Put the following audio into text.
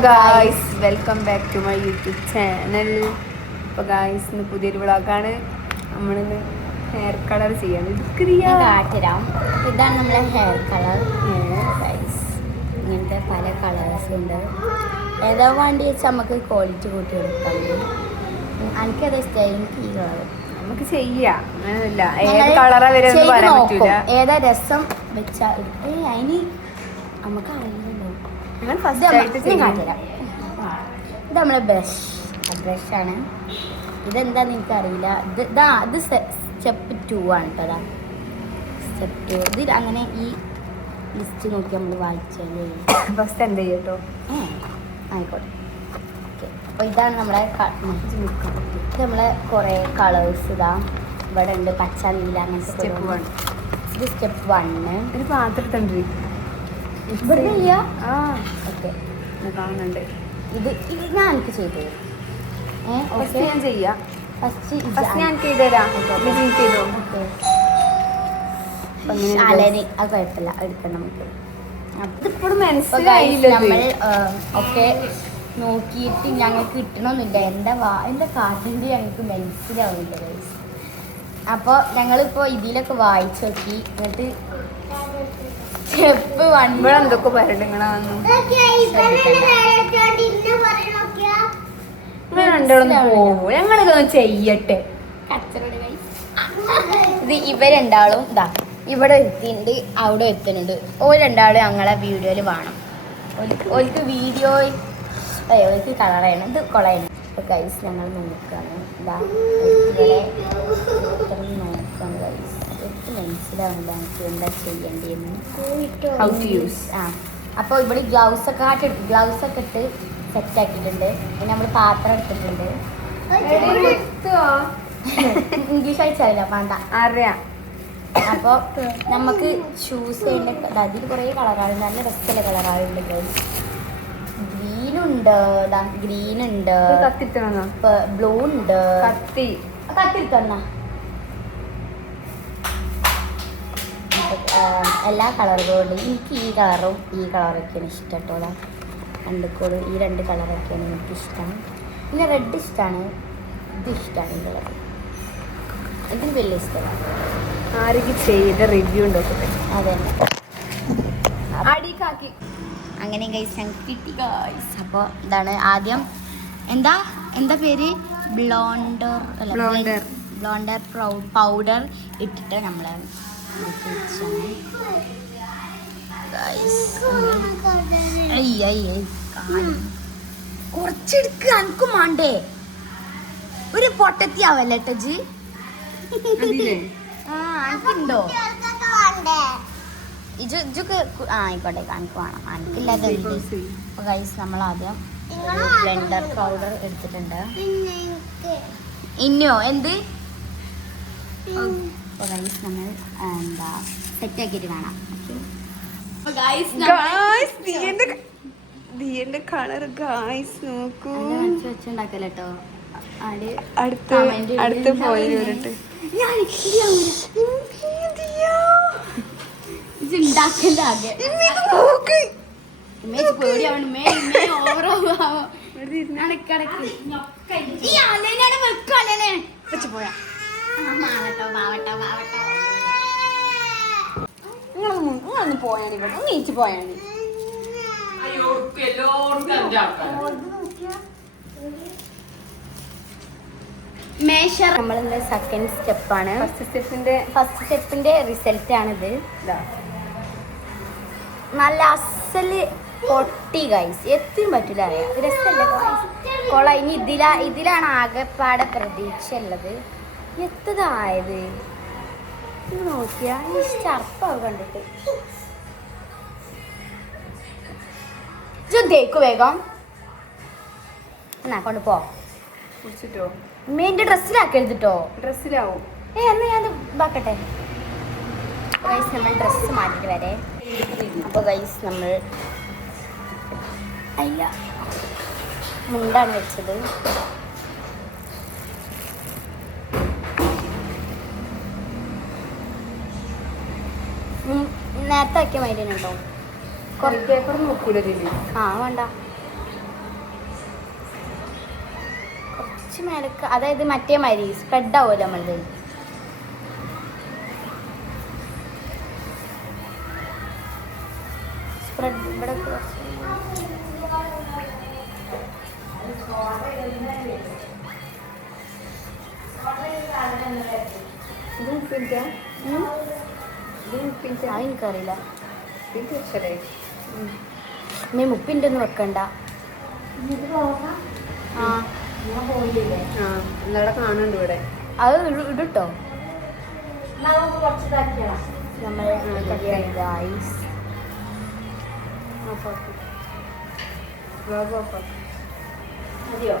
Guys, welcome back to my YouTube channel. ഇപ്പോൾ guys, ഇന്ന് പുതിയൊരു വ്ളോഗാണ്. നമ്മളിന്ന് ഹെയർ കളർ ചെയ്യാണ്. കാട്ടിരാം. ഇതാണ് നമ്മളെ ഹെയർ കളർ. ഗായ്സ്, ഇങ്ങനത്തെ പല കളേഴ്സ് ഉണ്ട്. ഏതാ വേണ്ടി വെച്ചാൽ നമുക്ക് ക്വാളിറ്റി കൂട്ടി എടുക്കാം. എനിക്കത് ഇഷ്ടമായി. എനിക്ക് ഈ കളർ നമുക്ക് ചെയ്യാം. അങ്ങനെയല്ല, ഏത് കളറാ വരുന്നത് പറയാൻ പറ്റൂല. ഏതാ രസം വെച്ചാൽ അതിന് നമുക്ക് അറിയില്ലല്ലോ. കാട്ടിരാം. ഇത് നമ്മളെ ബ്രഷാണ്. ഇതെന്താന്ന് എനിക്കറിയില്ല. ഇത് സ്റ്റെപ്പ് 2 ആണ് കേട്ടോ. സ്റ്റെപ്പ് 2 ഇതിൽ അങ്ങനെ ഈ ലിസ്റ്റ് നോക്കി നമ്മൾ വായിച്ചാലേ ഫസ്റ്റ് എന്ത് ചെയ്യട്ടോ? ആയിക്കോട്ടെ. ഓക്കെ, അപ്പോൾ ഇതാണ് നമ്മളെ ഇത് നമ്മളെ കുറേ കളേഴ്സ്. ഇതാ ഇവിടെ ഉണ്ട്, പച്ച, നീല, അങ്ങനത്തെ സ്റ്റെപ്പ് 1. ഇത് സ്റ്റെപ്പ് 1. ഒരു പാത്രത്തുണ്ട് ഇവിടെ ചെയ്യാ. ഓക്കെ, കാണുന്നുണ്ട്. ഇത് ഞാൻ എനിക്ക് ചെയ്തു തരും. ഫസ്റ്റ് ഞാൻ ചെയ്യാം. ഫസ്റ്റ് ഞാൻ ചെയ്തുതരാം. ചെയ്തോ. അലനി അത് കുഴപ്പമില്ല, എടുക്കണം നമുക്ക്. ഇതിപ്പോഴും മനസ്സിലായില്ല. നമ്മൾ ഒക്കെ നോക്കിയിട്ട് ഞങ്ങൾക്ക് കിട്ടണമെന്നില്ല. എൻ്റെ കാട്ടിൻ്റെ ഞങ്ങൾക്ക് മനസ്സിലാവില്ല ഗൈസ്. അപ്പോൾ ഞങ്ങളിപ്പോൾ ഇതിലൊക്കെ വായിച്ചു നോക്കി. എന്നിട്ട് സ്റ്റെപ്പ് 1 ഇവിടെ എന്തൊക്കെ പറയണ്ടെങ്ങളാന്നു ഞങ്ങളിതൊന്നും ചെയ്യട്ടെ. ഇത് ഇവരുണ്ടാളും ഇതാ ഇവിടെ എത്തിണ്ട്, അവിടെ എത്തുന്നുണ്ട്. രണ്ടാളും ഞങ്ങളെ വീഡിയോയിൽ വേണം. ഓർക്ക് വീഡിയോയിൽ ഓർക്ക് കളറാണ്. ഇത് കൊളയാണ്. ഇപ്പോൾ ഗൈസ് ഞങ്ങൾ നോക്കുകയാണ്. ഇതാ നോക്കുകയാണ് ഗൈസ്. മനസ്സിലാവുന്നില്ല എനിക്ക് എന്താ ചെയ്യേണ്ടിയെന്ന്. അപ്പോൾ ഇവിടെ ഗ്ലൗസൊക്കെ ഇട്ട് സെറ്റ് ആക്കിയിട്ടുണ്ട്. പിന്നെ നമ്മൾ പാത്രം എടുത്തിട്ടുണ്ട്. ഇംഗ്ലീഷ് അയച്ചറിയില്ല, വേണ്ട, അറിയാം. അപ്പോൾ നമുക്ക് ഷൂസ് അതിൽ കുറേ കളറാണ്. നല്ല രസമുള്ള കളറാണ്. ഗ്രീനുണ്ട്, ഗ്രീനുണ്ട്, ബ്ലൂ ഉണ്ട്. കത്തി തന്ന എല്ലാ കളറുകളും ഉണ്ട്. എനിക്ക് ഈ കളറും ഈ കളറൊക്കെയാണ് ഇഷ്ടം കേട്ടോ. കണ്ടിക്കോളൂ, ഈ 2 കളറൊക്കെയാണ് എനിക്കിഷ്ടം. പിന്നെ റെഡ് ഇഷ്ടമാണ്, ഇത് ഇഷ്ടമാണ്. ഈ കളർ ഇതിന് വലിയ ഇഷ്ടമാണ്. ആരെങ്കിലും ചെയ്ത റിവ്യൂ ഉണ്ടോ? അതെ, അടിക്കാക്കി. അങ്ങനെ ഗൈസ് ഞങ്ങൾക്ക് കിട്ടി ഗൈസ്. അപ്പോൾ ഇതാണ് ആദ്യം. എന്താ പേര്? ബ്ലോണ്ടർ പൗഡർ ഇട്ടിട്ട് നമ്മൾ കുറച്ചെടുക്ക. എനിക്കും വേണ്ടേ ഒരു പൊട്ടത്തി ആവല്ലേ ടജി? എനിക്കുണ്ടോ? ആയിക്കോട്ടെ, എനിക്ക് വേണം. എനിക്കില്ലാതെ അപ്പോൾ ഗൈസ് നമ്മൾ ആദ്യം ബ്ലെൻഡർ പൗഡർ എടുത്തിട്ടുണ്ട്. ഇന്നോ എന്ത്? അപ്പോൾ ഗൈസ് നമ്മൾ സെറ്റാക്കിയിട്ട് കാണാം. ദിയന്റെ കളർ ഗായ്സ് നോക്കൂ. വെച്ചുണ്ടാക്കല്ലോ കേട്ടോ. അടുത്ത് പോയി വരട്ടെ. നിങ്ങളൊന്ന് പോയാണ്, ഇവിടെ നീച്ച് പോയാണ്. നമ്മളിന്ന് സെക്കൻഡ് സ്റ്റെപ്പാണ്. ഫസ്റ്റ് സ്റ്റെപ്പിന്റെ റിസൾട്ട് ആണിത്. നല്ല അസല് പൊട്ടി ഗൈസ്. എത്തിയും പറ്റില്ല, അറിയാം. രസമല്ലേ ഗൈസ്? കൊള. ഇനി ഇതിലാണ് ആകെപ്പാടെ പ്രതീക്ഷ ഉള്ളത്. എത്തതായത് നോക്കിയാ ചർപ്പാവ് കണ്ടിട്ട് തേക്ക് വേഗം എന്നാ കൊണ്ട് പോ. മെയിൻ്റെ ഡ്രസ്സിലാക്കരുതിട്ടോ. ഡ്രസ്സിലാവും. എന്നാ ഞാൻ ഇതാക്കട്ടെ ഗൈസ്. നമ്മൾ ഡ്രസ്സ് മാറ്റിട്ട് വരെ. അപ്പോൾ ഗൈസ് നമ്മൾ മുണ്ടാണ് വെച്ചത്. നേരത്തെ ആക്കിയ മൈൻഡുണ്ടോ? പേപ്പർ നോക്കൂലേ? ആ വേണ്ട, കുറച്ച് മേലക്ക്, അതായത് മറ്റേ മാതിരി സ്പ്രെഡ് ആവുമല്ലോ നമ്മളത്. സ്പ്രെഡ് ഇവിടെ കുറച്ച് ഇത് മുപ്പിൻ്റെ എനിക്കറിയില്ല. ഇത് വെച്ചല്ലേ മീ മുപ്പിൻ്റെ ഒന്നും വെക്കണ്ട. ആ ആ എന്നവിടെ കാണുന്നുണ്ട് ഇവിടെ. അത് ഇട്ടോ നമ്മൾ ഗൈസ്. മതിയോ?